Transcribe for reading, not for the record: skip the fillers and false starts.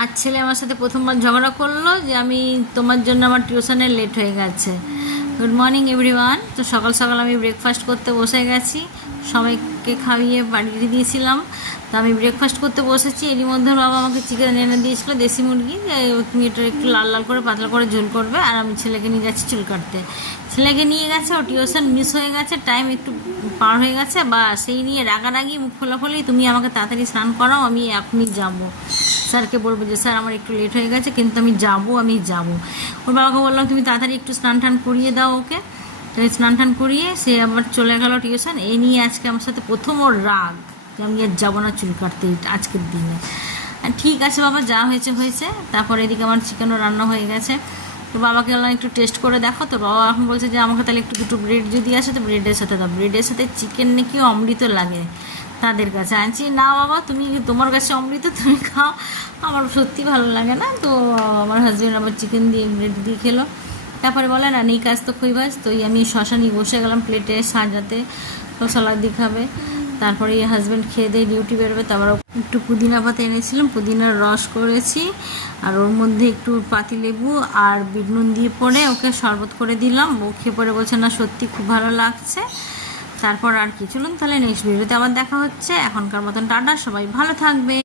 আর ছেলে আমার সাথে প্রথমবার ঝগড়া করলো যে আমি তোমার জন্য আমার টিউশনে লেট হয়ে গেছে। Good morning everyone. তো সকাল সকাল আমি ব্রেকফাস্ট করতে বসে গেছি, সবাইকে খাইয়ে পাঠিয়ে দিয়েছিলাম। তো আমি ব্রেকফাস্ট করতে বসেছি, এরই মধ্যে বাবা আমাকে চিকেন এনে দিয়েছিলো, দেশি মুরগি। তুমি এটা একটু লাল লাল করে পাতলা করে ঝোল করবে, আর আমি ছেলেকে নিয়ে যাচ্ছি চুল কাটতে। ছেলেকে নিয়ে গেছে, ও টিউশন মিস হয়ে গেছে, টাইম একটু পার হয়ে গেছে, বা সেই নিয়ে রাগারাগি মুখ খোলাখুলি, তুমি আমাকে তাড়াতাড়ি স্নান করাও, আমি এখনই যাবো। স্যারকে বলবো যে স্যার আমার একটু লেট হয়ে গেছে, কিন্তু আমি যাবো। ওর বাবাকে বললাম তুমি তাড়াতাড়ি একটু স্নান টান করিয়ে দাও ওকে। তো স্নান টান করিয়ে সে আবার চলে গেল টিউশন। এই নিয়ে আজকে আমার সাথে প্রথম ওর রাগ যে আমি আর যাবো না চুল কাটতে আজকের দিনে। ঠিক আছে বাবা, যা হয়েছে হয়েছে। তারপর এদিকে আমার চিকেনও রান্না হয়ে গেছে। তো বাবাকে বললাম একটু টেস্ট করে দেখো। তো বাবা এখন বলছে যে আমাকে তাহলে একটু দুটো ব্রেড যদি আসে তো ব্রেডের সাথে দাও, ব্রেডের সাথে চিকেন নাকি অমৃত লাগে তাদের কাছে। আনছি না বাবা, তুমি তোমার কাছে অমৃত, তুমি খাও, আমার সত্যি ভালো লাগে না। তো আমার হাজব্যান্ড আবার চিকেন দিয়ে ব্রেড দিয়ে খেলো। তারপরে বলে না নেই কাজ তো খইবাজ। তো আমি শশা নিয়ে বসে গেলাম প্লেটে সাজাতে, তো সালাদ দিয়ে খাবে। তারপরে হাজব্যান্ড খেয়ে দিয়ে ডিউটি বেরোবে। তারপর একটু পুদিনা পাতা এনেছিলাম, পুদিনার রস করেছি, আর ওর মধ্যে একটু পাতিলেবু আর বিট নুন দিয়ে পরে ওকে শরবত করে দিলাম। ও খেয়ে পরে বলছে না সত্যি খুব ভালো লাগছে। তারপর আর কি, চলুন তাহলে নেক্সট ভিডিওতে আবার দেখা হচ্ছে। এখনকার মতন টাটা, সবাই ভালো থাকবে।